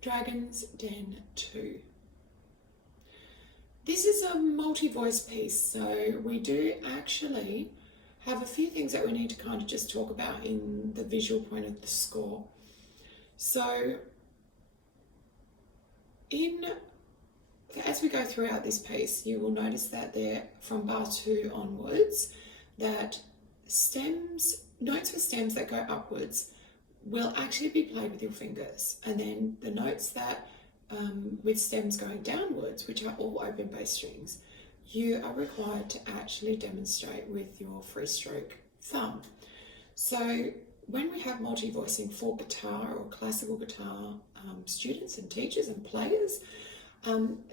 Dragon's Den 2. This is a multi-voice piece, so we do actually have a few things that we need to kind of just talk about in the visual point of the score. So as we go throughout this piece, you will notice that there, from bar 2 onwards, that notes with stems that go upwards will actually be played with your fingers, and then the notes that with stems going downwards, which are all open bass strings, you are required to actually demonstrate with your free stroke thumb. So when we have multi-voicing for guitar or classical guitar students and teachers and players,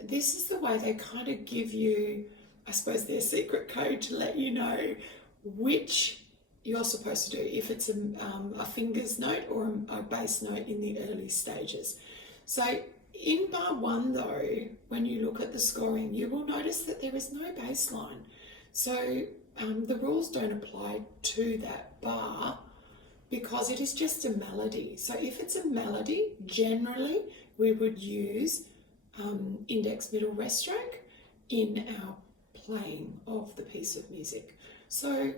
this is the way they kind of give you, I suppose, their secret code to let you know which you're supposed to do, if it's a fingers note or a bass note in the early stages. So in bar 1 though, when you look at the scoring, you will notice that there is no bass line. So the rules don't apply to that bar because it is just a melody. So if it's a melody, generally we would use index, middle, rest stroke in our playing of the piece of music. So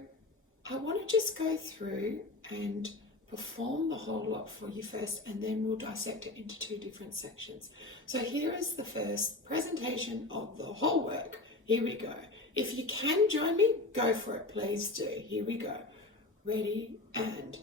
I want to just go through and perform the whole lot for you first, and then we'll dissect it into 2 different sections. So here is the first presentation of the whole work. Here we go. If you can join me, go for it, please do. Here we go. Ready, and...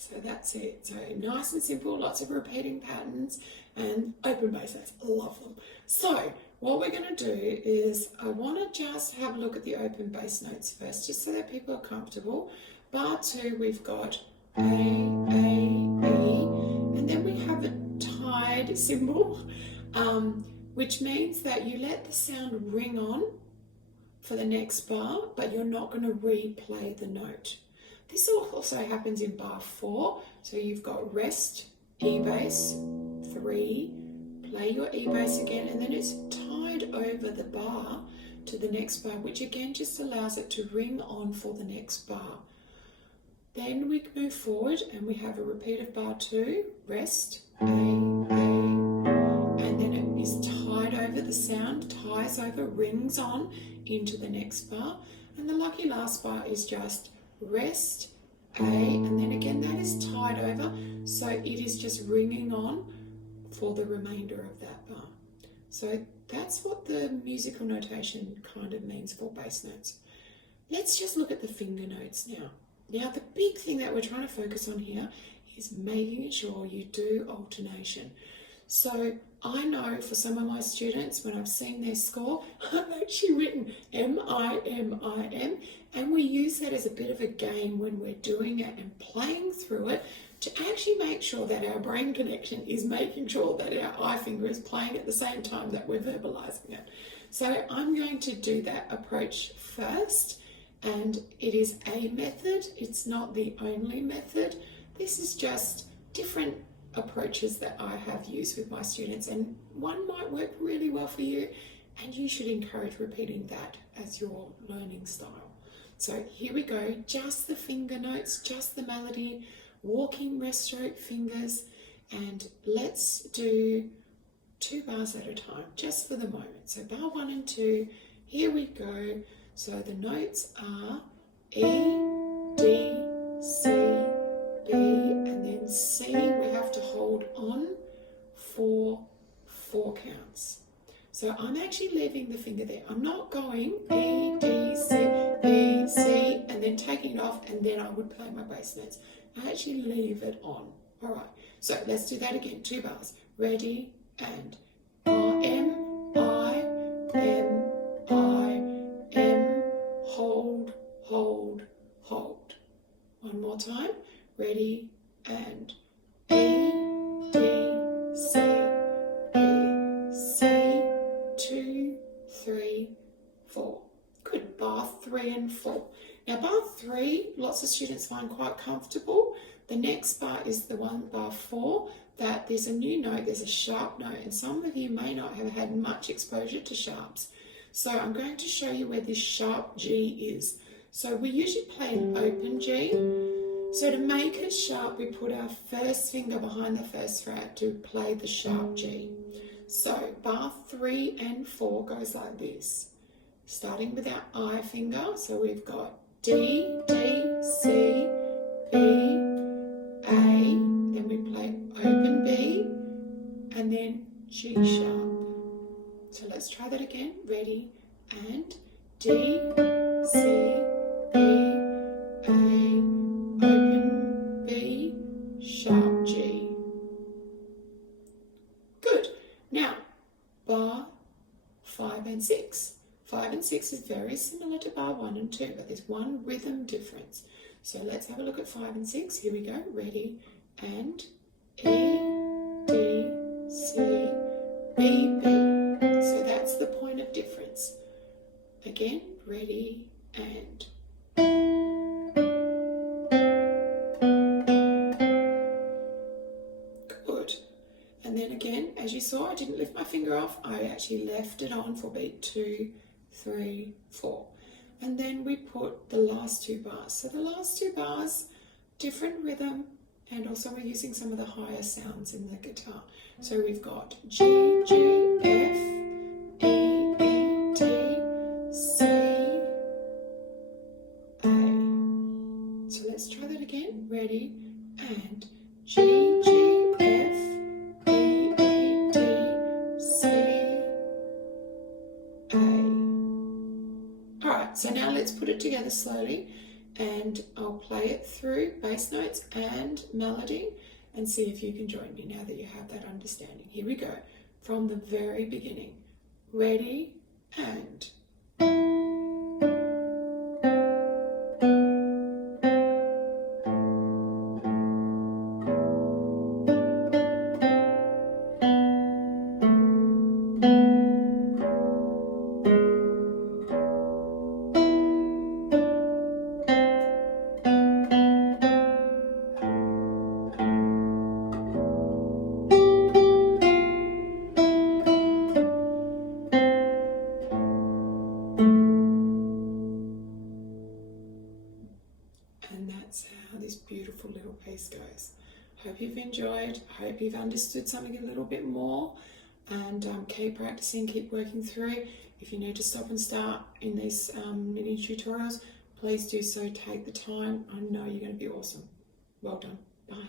So that's it. So nice and simple, lots of repeating patterns and open bass notes. Love them. So what we're going to do is I want to just have a look at the open bass notes first, just so that people are comfortable. Bar 2, we've got A, and then we have a tied symbol, which means that you let the sound ring on for the next bar, but you're not going to replay the note. This also happens in bar 4. So you've got rest, E bass, 3, play your E bass again, and then it's tied over the bar to the next bar, which again just allows it to ring on for the next bar. Then we move forward and we have a repeat of bar 2, rest, A, and then it is tied over, the sound ties over, rings on into the next bar, and the lucky last bar is just rest, A, and then again that is tied over, so it is just ringing on for the remainder of that bar. So that's what the musical notation kind of means for bass notes. Let's just look at the finger notes now. Now the big thing that we're trying to focus on here is making sure you do alternation. So I know for some of my students, when I've seen their score, I've actually written M-I-M-I-M, and we use that as a bit of a game when we're doing it and playing through it to actually make sure that our brain connection is making sure that our eye finger is playing at the same time that we're verbalizing it. So I'm going to do that approach first, and it is a method. It's not the only method. This is just different approaches that I have used with my students, and one might work really well for you, and you should encourage repeating that as your learning style. So here we go, just the finger notes, just the melody, walking rest stroke fingers, and let's do 2 bars at a time just for the moment. So bar 1 and 2, here we go. So the notes are E, D, C, B, and then C we have to hold on for 4 counts. So I'm actually leaving the finger there. I'm not going E, D, C, B, C, and then taking it off, and then I would play my bass notes. I actually leave it on. All right, so let's do that again, 2 bars. Ready, and M, I, M, I, M, hold, hold, hold. One more time. Ready, and E, D, C, B, C, 2, 3, 4. Good. Bar 3 lots of students find quite comfortable. The next bar is the one, bar 4, that there's a new note, there's a sharp note, and some of you may not have had much exposure to sharps. So I'm going to show you where this sharp G is. So we usually play an open G. So to make it sharp, we put our first finger behind the first fret to play the sharp G. So bar 3 and 4 goes like this. Starting with our I finger, so we've got D, D, C, B, A, then we play open B, and then G sharp. So let's try that again. Ready? And D, C, B, A, open B, sharp G. Good. Now, bar 5 and 6. 5 and 6 is very similar to bar 1 and 2, but there's one rhythm difference. So let's have a look at 5 and 6. Here we go. Ready? And E, D, C, B, B. So that's the point of difference. Again, ready, and. Good. And then again, as you saw, I didn't lift my finger off. I actually left it on for beat 2, 3, 4. And then we put the last 2 bars. So the last 2 bars, different rhythm, and also we're using some of the higher sounds in the guitar. So we've got G, G, F, E, E, D, C, A. So let's try that again. Ready? And G, G, F, E, E, D, C, A. Alright, so now let's put it together slowly, and I'll play it through bass notes and melody and see if you can join me now that you have that understanding. Here we go, from the very beginning. Ready, and. And that's how this beautiful little piece goes. Hope you've enjoyed, hope you've understood something a little bit more, and keep practicing, keep working through. If you need to stop and start in these mini tutorials, please do so. Take the time. I know you're going to be awesome. Well done. Bye.